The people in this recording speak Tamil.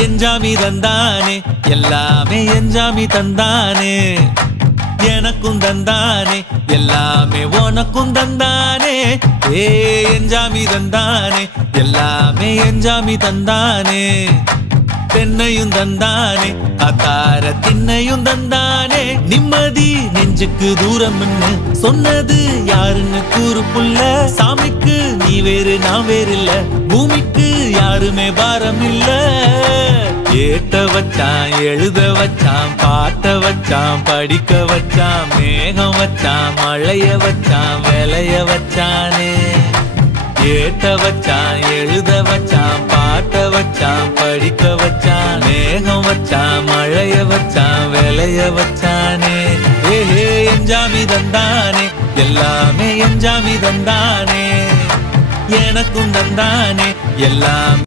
எஞ்சாமி தந்தானே எல்லாமே எஞ்சாமி தந்தானே எனக்கும் தந்தானே எல்லாமே உனக்கும் தந்தானே ஏ எஞ்சாமி தந்தானே எல்லாமே எஞ்சாமி தந்தானே தென்னையும் தந்தானே அத்தார திண்ணையும் தந்தானே நிம்மதி நெஞ்சுக்கு தூரம்னு சொன்னது யாருன்னு கூறு புள்ள சாமிக்கு நீ வேறு நான் வேறு இல்ல பூமிக்கு யாருமே பாரம் இல்ல ஏட்ட வச்சான் எழுத வச்சான் பாட்ட வச்சான் படிக்க வச்சான் மேகம் வச்சான் மழைய வச்சான் விளைய வச்சானே ஏட்ட வச்சான் எழுத வச்சான் பாட்ட வச்சான் படிக்க வச்சான் மேகம் வச்சான் மழைய வச்சான் விளைய வச்சானே ஏஹே எஞ்சாமி தந்தானே எல்லாமே எஞ்சாமி தந்தானே எனக்கும் தந்தானே எல்லாம்